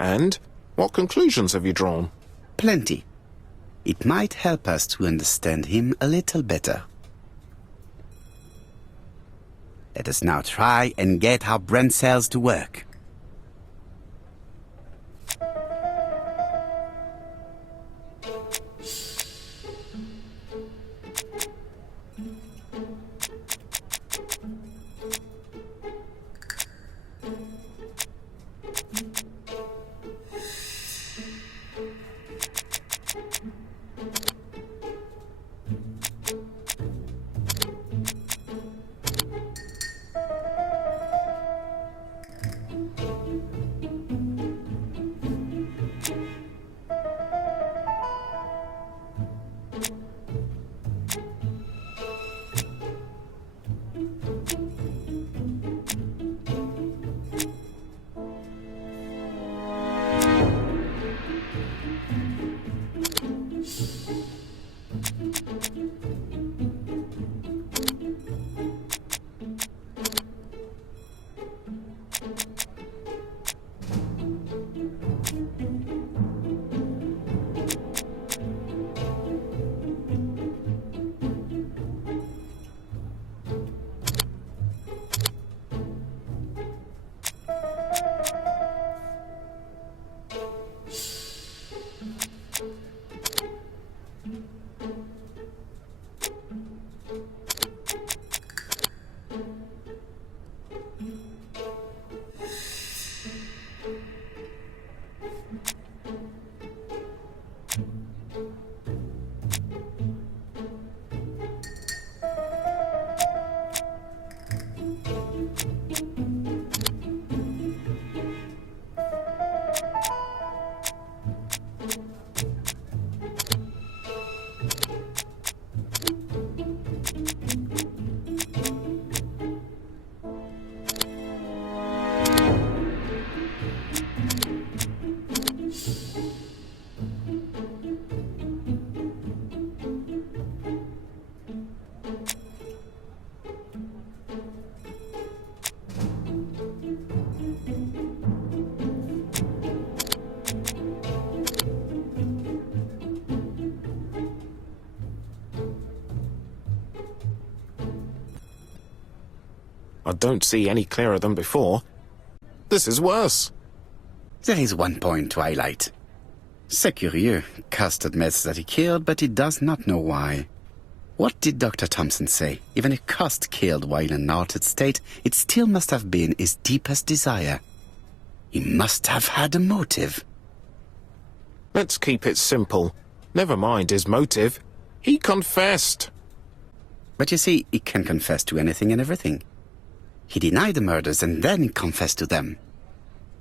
And what conclusions have you drawn? Plenty. It might help us to understand him a little better. Let us now try and get our brain cells to work. I don't see any clearer than before. This is worse. There is one point to highlight. C'est curieux. Cust admits that he killed, but he does not know why. What did Dr. Thompson say? Even if Cust killed while in an altered state, it still must have been his deepest desire. He must have had a motive. Let's keep it simple. Never mind his motive. He confessed. But you see, he can confess to anything and everything. He denied the murders and then confessed to them.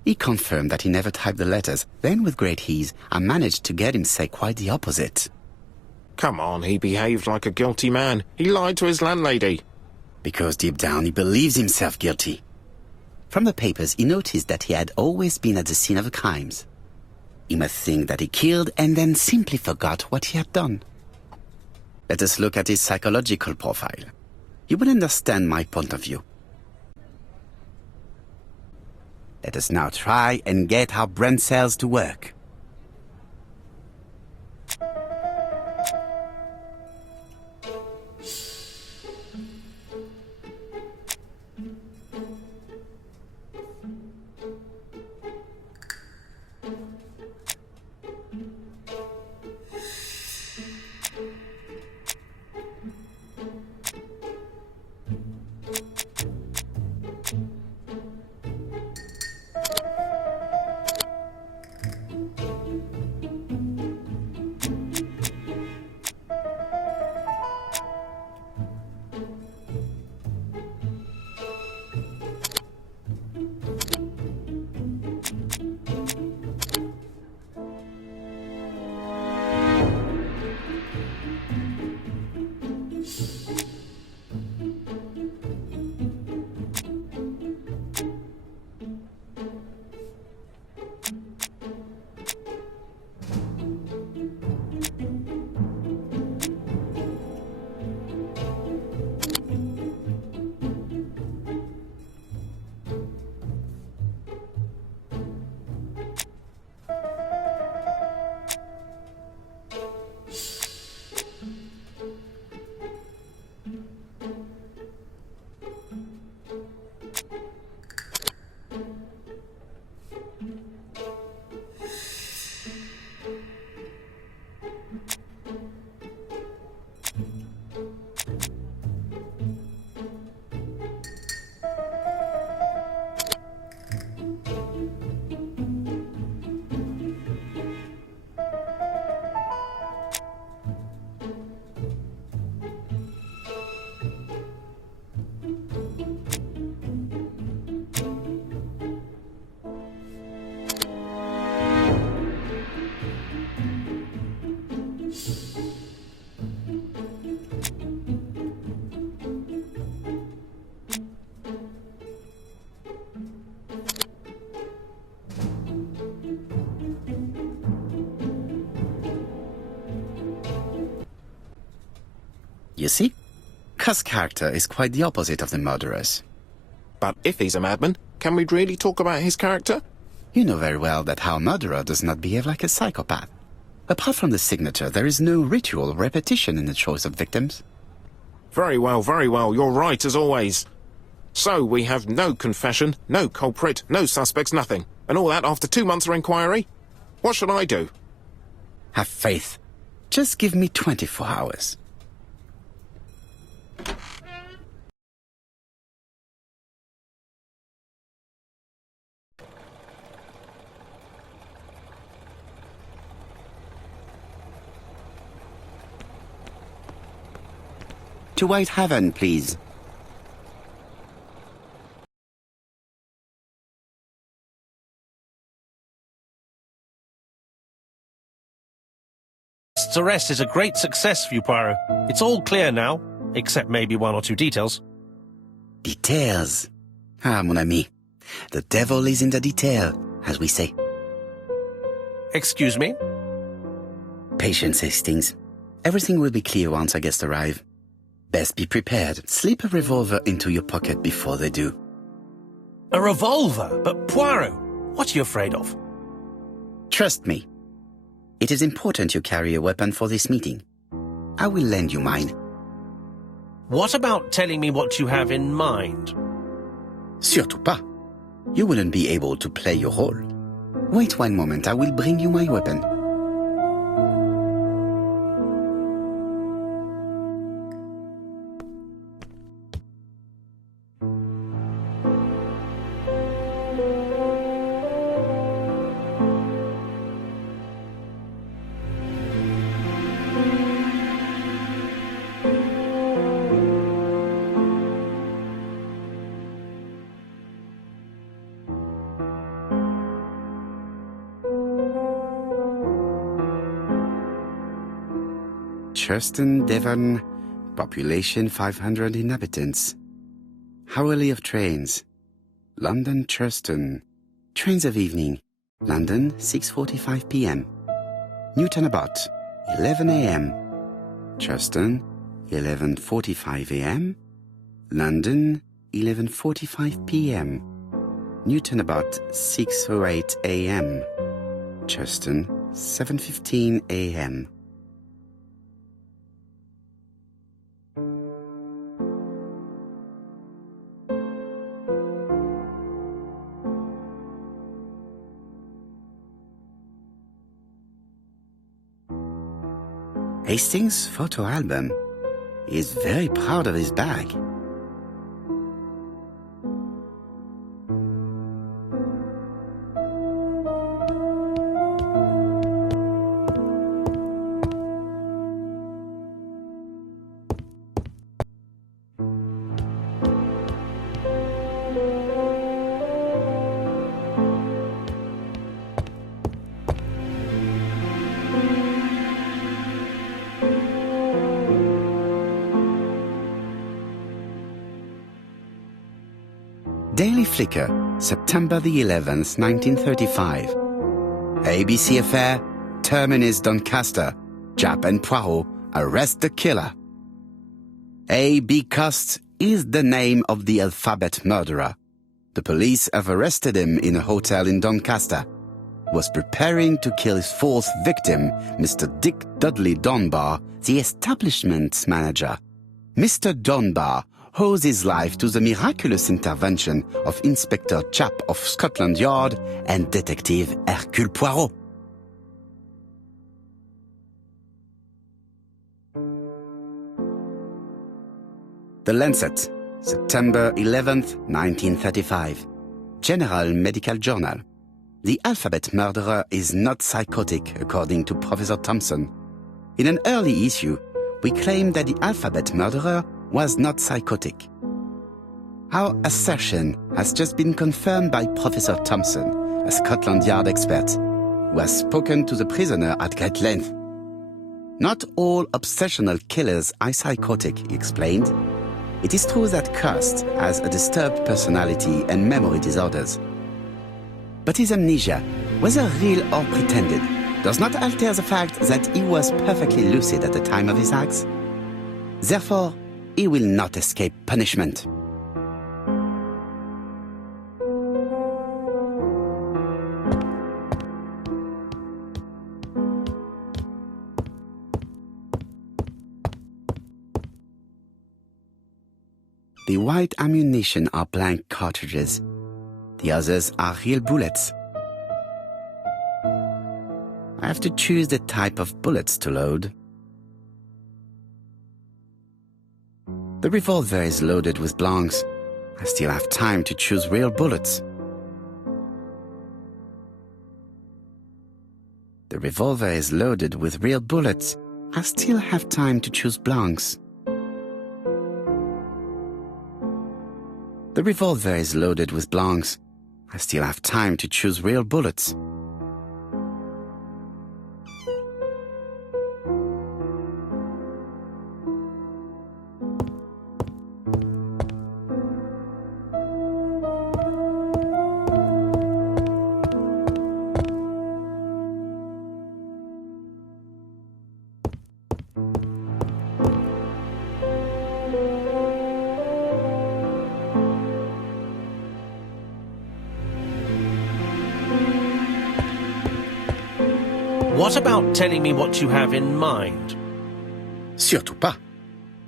He confirmed that he never typed the letters. Then, with great ease, I managed to get him say quite the opposite. Come on, he behaved like a guilty man. He lied to his landlady. Because deep down he believes himself guilty. From the papers, he noticed that he had always been at the scene of the crimes. He must think that he killed and then simply forgot what he had done. Let us look at his psychological profile. You will understand my point of view. Let us now try and get our brain cells to work. You see? Cuss' character is quite the opposite of the murderer's. But if he's a madman, can we really talk about his character? You know very well that our murderer does not behave like a psychopath. Apart from the signature, there is no ritual repetition in the choice of victims. Very well, you're right as always. So we have no confession, no culprit, no suspects, nothing. And all that after 2 months of inquiry? What should I do? Have faith. Just give me 24 hours. To Whitehaven, please. This arrest is a great success for you, Poirot. It's all clear now, except maybe 1 or 2 details. Details. Ah, mon ami. The devil is in the detail, as we say. Excuse me? Patience, Hastings. Everything will be clear once our guests arrive. Best be prepared. Slip a revolver into your pocket before they do. A revolver? But Poirot, what are you afraid of? Trust me. It is important you carry a weapon for this meeting. I will lend you mine. What about telling me what you have in mind? Surtout pas. You wouldn't be able to play your role. Wait 1 moment, I will bring you my weapon. Churston, Devon, population 500 inhabitants. Hourly of trains. London, Churston. Trains of evening. London, 6:45 p.m. Newton about, 11 a.m. Churston, 11:45 a.m. London, 11:45 p.m. Newton about, 6:08 a.m. Churston, 7:15 a.m. Hastings' photo album. He is very proud of his bag. Daily Flicker, September the 11th, 1935. A.B.C. affair, Terminus Doncaster. Japp and Poirot arrest the killer. A.B. Cost is the name of the alphabet murderer. The police have arrested him in a hotel in Doncaster. Was preparing to kill his 4th victim, Mr. Dick Dudley Dunbar, the establishment's manager. Mr. Dunbar owes his life to the miraculous intervention of Inspector Japp of Scotland Yard and Detective Hercule Poirot. The Lancet, September 11th, 1935. General Medical Journal. The alphabet murderer is not psychotic, according to Professor Thompson. In an early issue, we claimed that the alphabet murderer was not psychotic. Our assertion has just been confirmed by Professor Thompson, a Scotland Yard expert, who has spoken to the prisoner at great length. Not all obsessional killers are psychotic, he explained. It is true that Cost has a disturbed personality and memory disorders. But his amnesia, whether real or pretended, does not alter the fact that he was perfectly lucid at the time of his acts. Therefore, he will not escape punishment. The white ammunition are blank cartridges. The others are real bullets. I have to choose the type of bullets to load. The revolver is loaded with blanks. I still have time to choose real bullets. The revolver is loaded with real bullets. I still have time to choose blanks. The revolver is loaded with blanks. I still have time to choose real bullets. What about telling me what you have in mind? Surtout pas.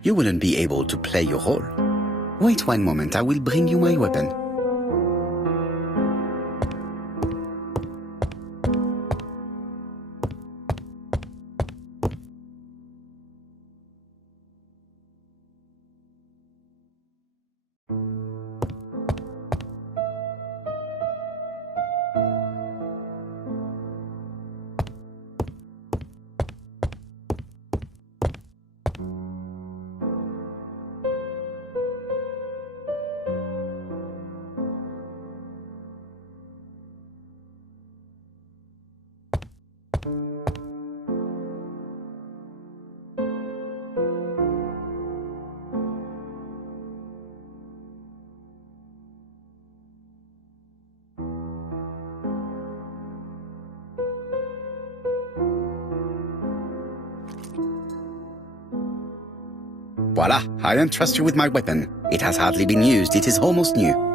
You wouldn't be able to play your role. Wait one moment, I will bring you my weapon. Voila, I entrust you with my weapon. It has hardly been used, it is almost new.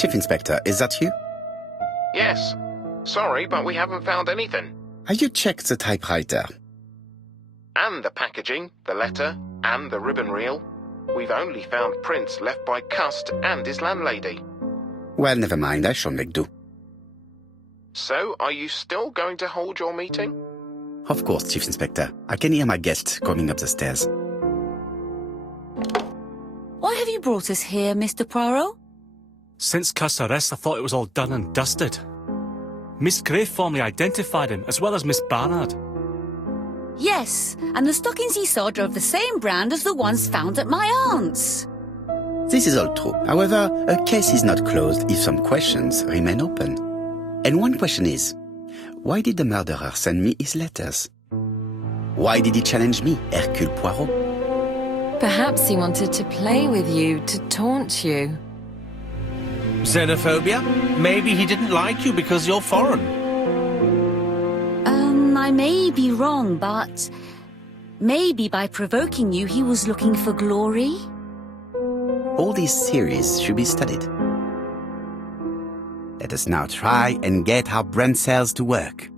Chief Inspector, is that you? Yes. Sorry, but we haven't found anything. Have you checked the typewriter? And the packaging, the letter, and the ribbon reel. We've only found prints left by Cust and his landlady. Well, never mind, I shall make do. So, are you still going to hold your meeting? Of course, Chief Inspector. I can hear my guest coming up the stairs. Why have you brought us here, Mr. Poirot? Since Cust's arrest, I thought it was all done and dusted. Miss Gray formally identified him, as well as Miss Barnard. Yes, and the stockings he sold are of the same brand as the ones found at my aunt's. This is all true. However, a case is not closed if some questions remain open. And one question is, why did the murderer send me his letters? Why did he challenge me, Hercule Poirot? Perhaps he wanted to play with you, to taunt you. Xenophobia? Maybe he didn't like you because you're foreign. I may be wrong, but maybe by provoking you, he was looking for glory? All these theories should be studied. Let us now try and get our brain cells to work.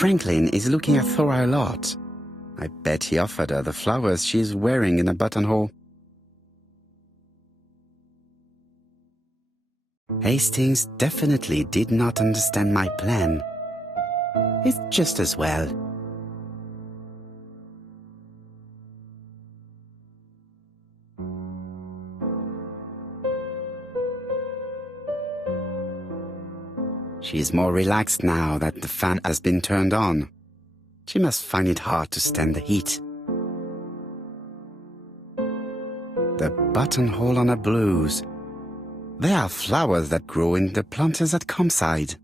Franklin is looking at Thora a lot. I bet he offered her the flowers she is wearing in a buttonhole. Hastings definitely did not understand my plan. It's just as well. She is more relaxed now that the fan has been turned on. She must find it hard to stand the heat. The buttonhole on her blouse. There are flowers that grow in the planters at campside.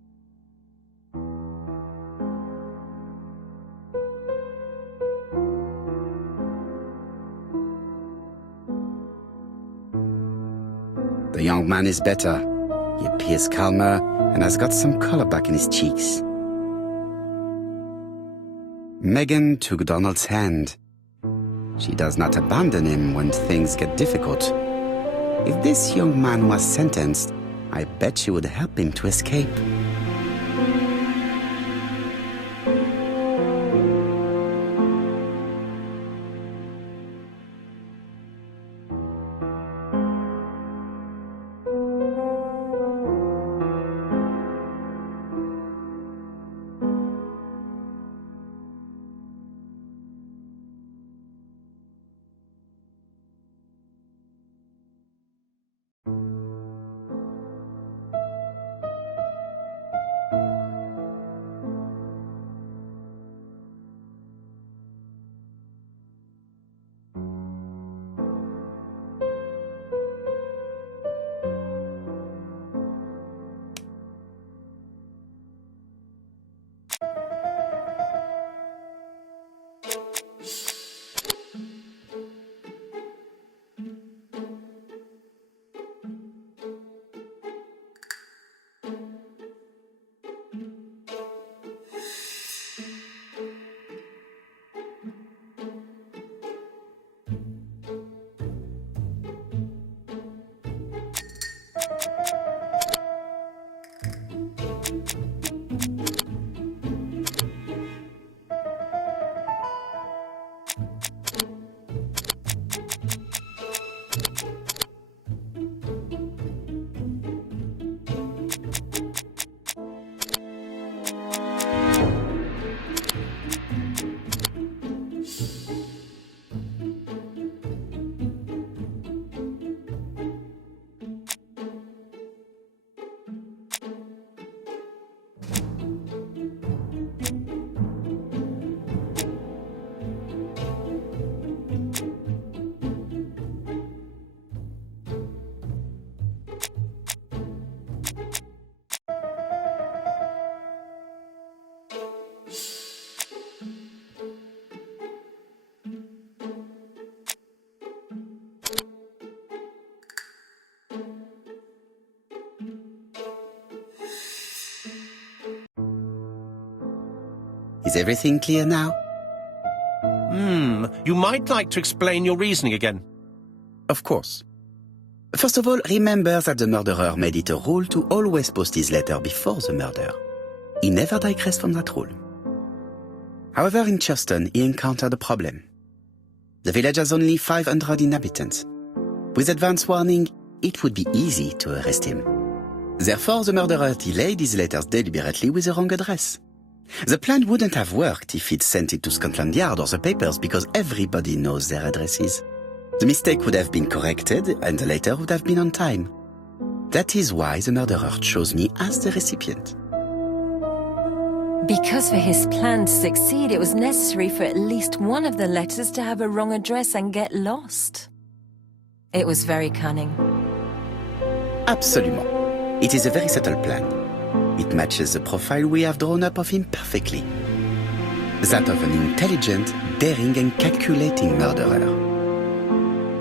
The young man is better. He appears calmer and has got some color back in his cheeks. Megan took Donald's hand. She does not abandon him when things get difficult. If this young man was sentenced, I bet she would help him to escape. Is everything clear now? You might like to explain your reasoning again. Of course. First of all, remember that the murderer made it a rule to always post his letter before the murder. He never digressed from that rule. However, in Churston, he encountered a problem. The village has only 500 inhabitants. With advance warning, it would be easy to arrest him. Therefore, the murderer delayed his letters deliberately with the wrong address. The plan wouldn't have worked if he'd sent it to Scotland Yard or the papers because everybody knows their addresses. The mistake would have been corrected and the letter would have been on time. That is why the murderer chose me as the recipient. Because for his plan to succeed, it was necessary for at least one of the letters to have a wrong address and get lost. It was very cunning. Absolument. It is a very subtle plan. It matches the profile we have drawn up of him perfectly. That of an intelligent, daring and calculating murderer.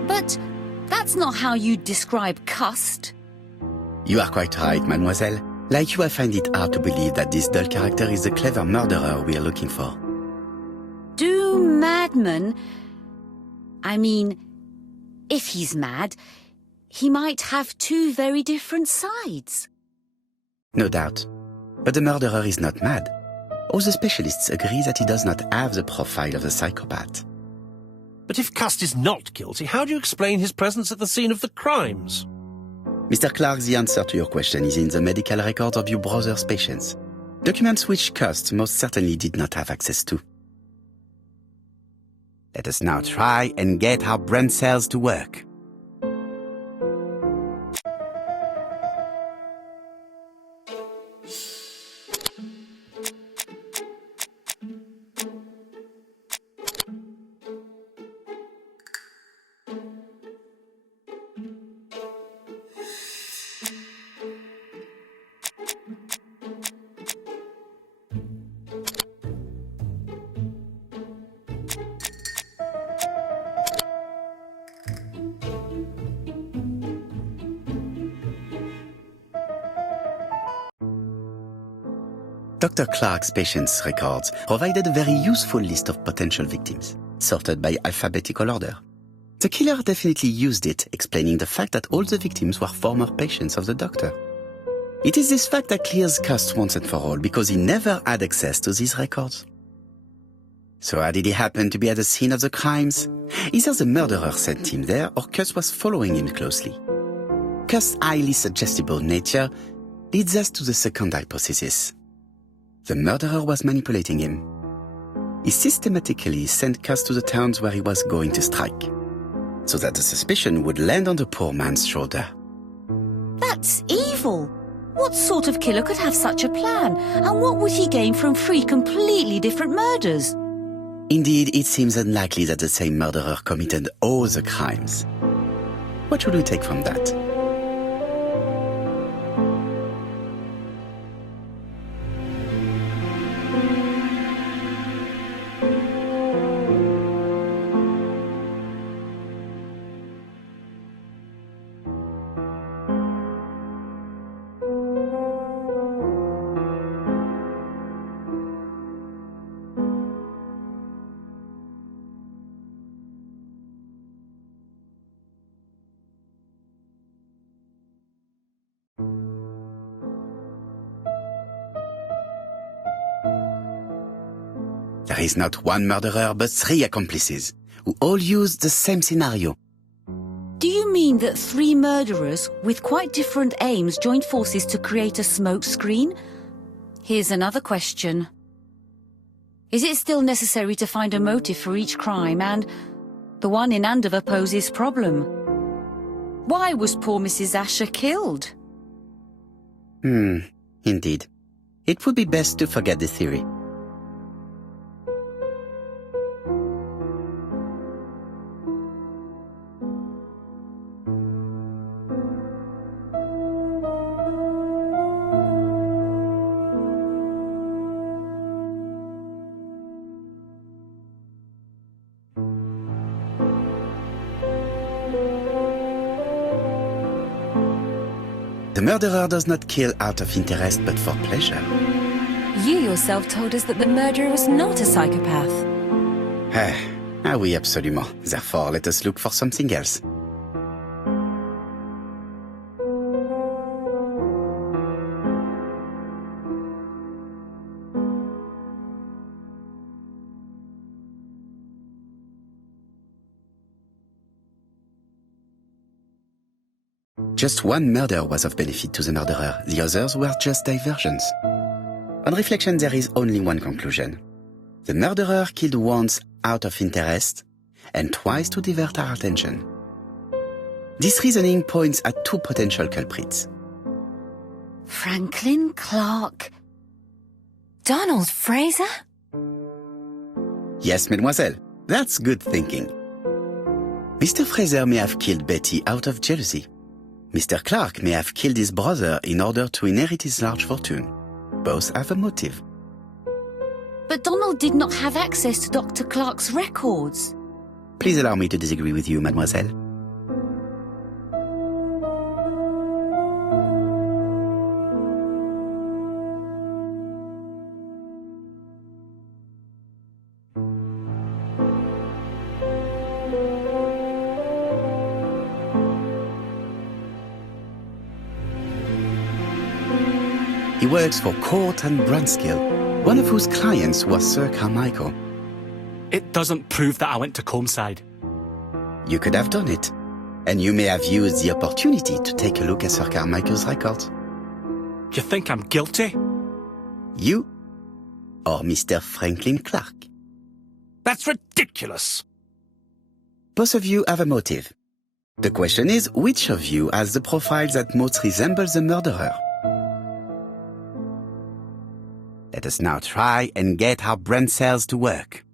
But that's not how you describe Cust. You are quite right, mademoiselle. Like you, I find it hard to believe that this dull character is the clever murderer we are looking for. Do madmen... I mean, if he's mad, he might have two very different sides. No doubt. But the murderer is not mad. All the specialists agree that he does not have the profile of the psychopath. But if Cust is not guilty, how do you explain his presence at the scene of the crimes? Mr. Clark, the answer to your question is in the medical records of your brother's patients. Documents which Cust most certainly did not have access to. Let us now try and get our brain cells to work. Dr. Clark's patients' records provided a very useful list of potential victims, sorted by alphabetical order. The killer definitely used it, explaining the fact that all the victims were former patients of the doctor. It is this fact that clears Cust once and for all, because he never had access to these records. So how did he happen to be at the scene of the crimes? Either the murderer sent him there, or Cust was following him closely. Cust's highly suggestible nature leads us to the second hypothesis. The murderer was manipulating him. He systematically sent Cust to the towns where he was going to strike, so that the suspicion would land on the poor man's shoulder. That's evil. What sort of killer could have such a plan? And what would he gain from 3 completely different murders? Indeed, it seems unlikely that the same murderer committed all the crimes. What should we take from that? There is not one murderer, but 3 accomplices, who all used the same scenario. Do you mean that 3 murderers with quite different aims joined forces to create a smoke screen? Here's another question. Is it still necessary to find a motive for each crime? And the one in Andover poses problem. Why was poor Mrs. Asher killed? Indeed. It would be best to forget the theory. The murderer does not kill out of interest but for pleasure. You yourself told us that the murderer was not a psychopath. Oui, absolument. Therefore, let us look for something else. Just one murder was of benefit to the murderer. The others were just diversions. On reflection, there is only one conclusion. The murderer killed once out of interest and twice to divert our attention. This reasoning points at 2 potential culprits. Franklin Clark. Donald Fraser? Yes, mademoiselle. That's good thinking. Mr. Fraser may have killed Betty out of jealousy. Mr. Clark may have killed his brother in order to inherit his large fortune. Both have a motive. But Donald did not have access to Dr. Clark's records. Please allow me to disagree with you, mademoiselle. He works for Court and Brunskill, one of whose clients was Sir Carmichael. It doesn't prove that I went to Comeside. You could have done it, and you may have used the opportunity to take a look at Sir Carmichael's records. You think I'm guilty? You or Mr. Franklin Clark? That's ridiculous. Both of you have a motive. The question is, which of you has the profile that most resembles the murderer? Let us now try and get our brain cells to work.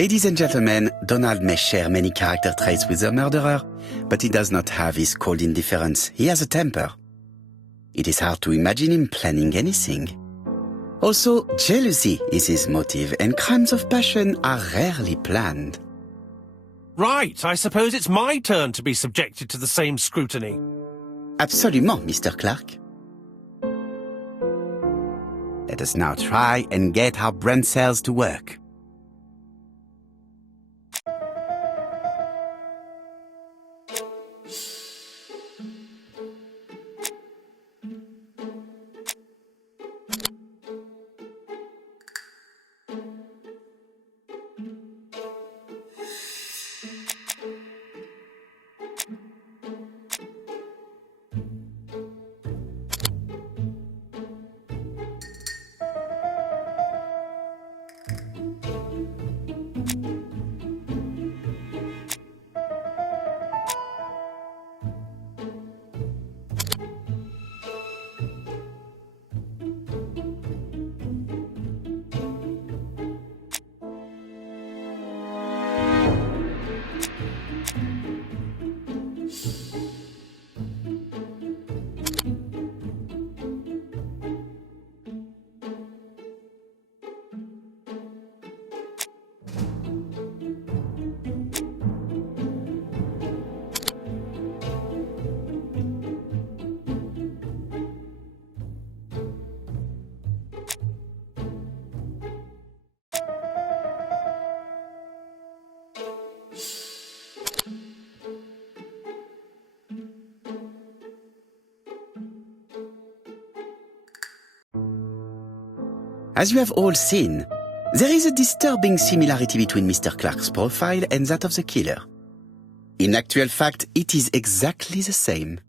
Ladies and gentlemen, Donald may share many character traits with the murderer, but he does not have his cold indifference. He has a temper. It is hard to imagine him planning anything. Also, jealousy is his motive, and crimes of passion are rarely planned. Right, I suppose it's my turn to be subjected to the same scrutiny. Absolument, Mr. Clark. Let us now try and get our brain cells to work. As you have all seen, there is a disturbing similarity between Mr. Clark's profile and that of the killer. In actual fact, it is exactly the same.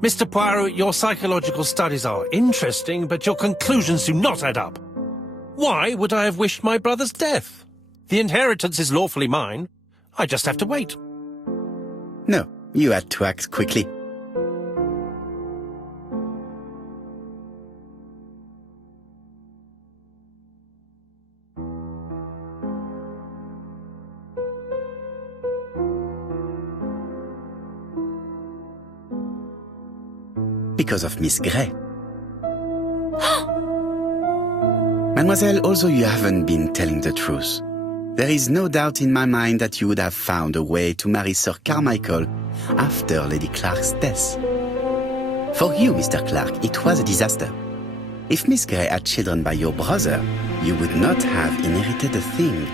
Mr. Poirot, your psychological studies are interesting, but your conclusions do not add up. Why would I have wished my brother's death? The inheritance is lawfully mine. I just have to wait. No, you had to act quickly. because of Miss Grey. Mademoiselle, although you haven't been telling the truth, there is no doubt in my mind that you would have found a way to marry Sir Carmichael after Lady Clark's death. For you, Mr. Clark, it was a disaster. If Miss Grey had children by your brother, you would not have inherited a thing.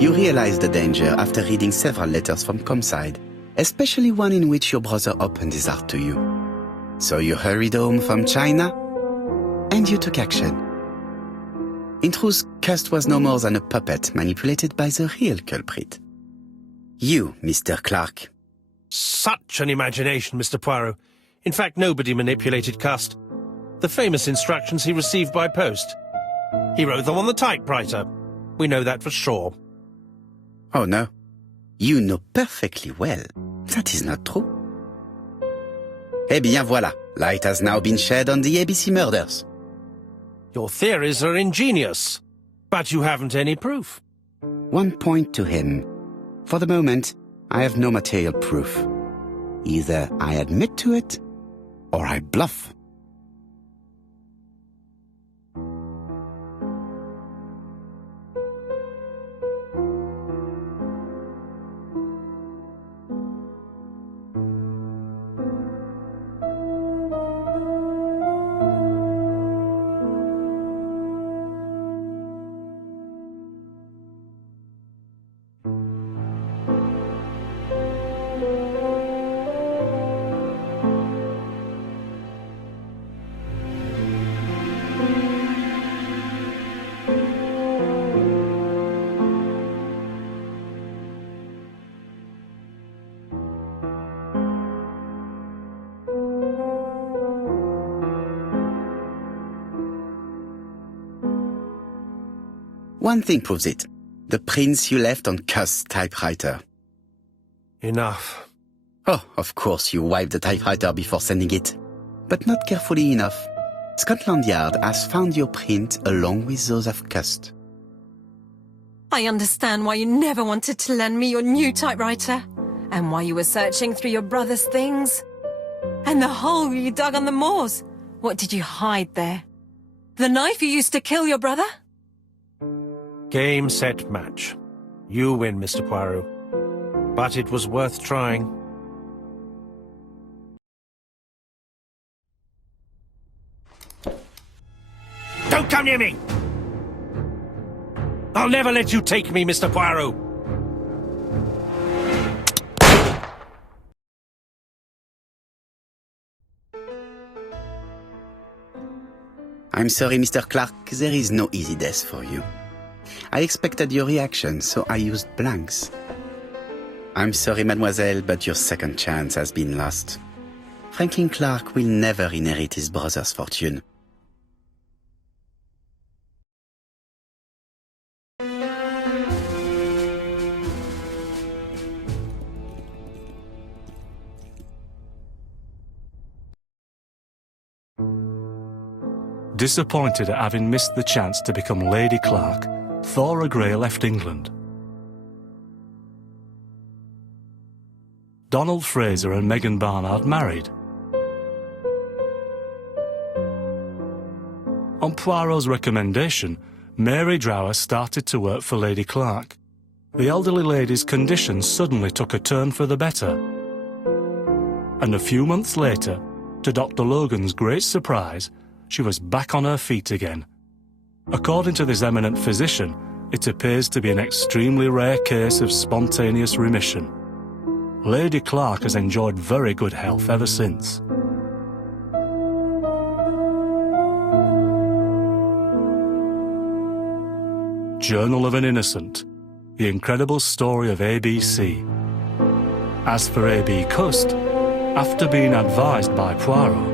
You realized the danger after reading several letters from Comside, especially one in which your brother opened his heart to you. So you hurried home from China, and you took action. In truth, Cust was no more than a puppet manipulated by the real culprit. You, Mr. Clark. Such an imagination, Mr. Poirot. In fact, nobody manipulated Cust. The famous instructions he received by post. He wrote them on the typewriter. We know that for sure. Oh, no. You know perfectly well. That is not true. Eh bien, voilà. Light has now been shed on the A.B.C. murders. Your theories are ingenious, but you haven't any proof. One point to him. For the moment, I have no material proof. Either I admit to it, or I bluff. One thing proves it. The prints you left on Cust's typewriter. Enough. Oh, of course you wiped the typewriter before sending it. But not carefully enough. Scotland Yard has found your print along with those of Cust. I understand why you never wanted to lend me your new typewriter, and why you were searching through your brother's things. And the hole you dug on the moors. What did you hide there? The knife you used to kill your brother? Game, set, match. You win, Mr. Poirot. But it was worth trying. Don't come near me! I'll never let you take me, Mr. Poirot! I'm sorry, Mr. Clark, there is no easy death for you. I expected your reaction, so I used blanks. I'm sorry, mademoiselle, but your second chance has been lost. Franklin Clark will never inherit his brother's fortune. Disappointed at having missed the chance to become Lady Clark, Thora Grey left England. Donald Fraser and Megan Barnard married. On Poirot's recommendation, Mary Drower started to work for Lady Clark. The elderly lady's condition suddenly took a turn for the better. And a few months later, to Dr. Logan's great surprise, she was back on her feet again. According to this eminent physician, it appears to be an extremely rare case of spontaneous remission. Lady Clark has enjoyed very good health ever since. Journal of an Innocent, the incredible story of A.B.C. As for A.B. Cust, after being advised by Poirot,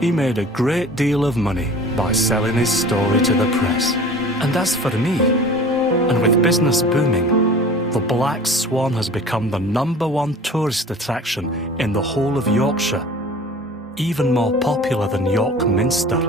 he made a great deal of money by selling his story to the press. And as for me, and with business booming, the Black Swan has become the #1 tourist attraction in the whole of Yorkshire, even more popular than York Minster.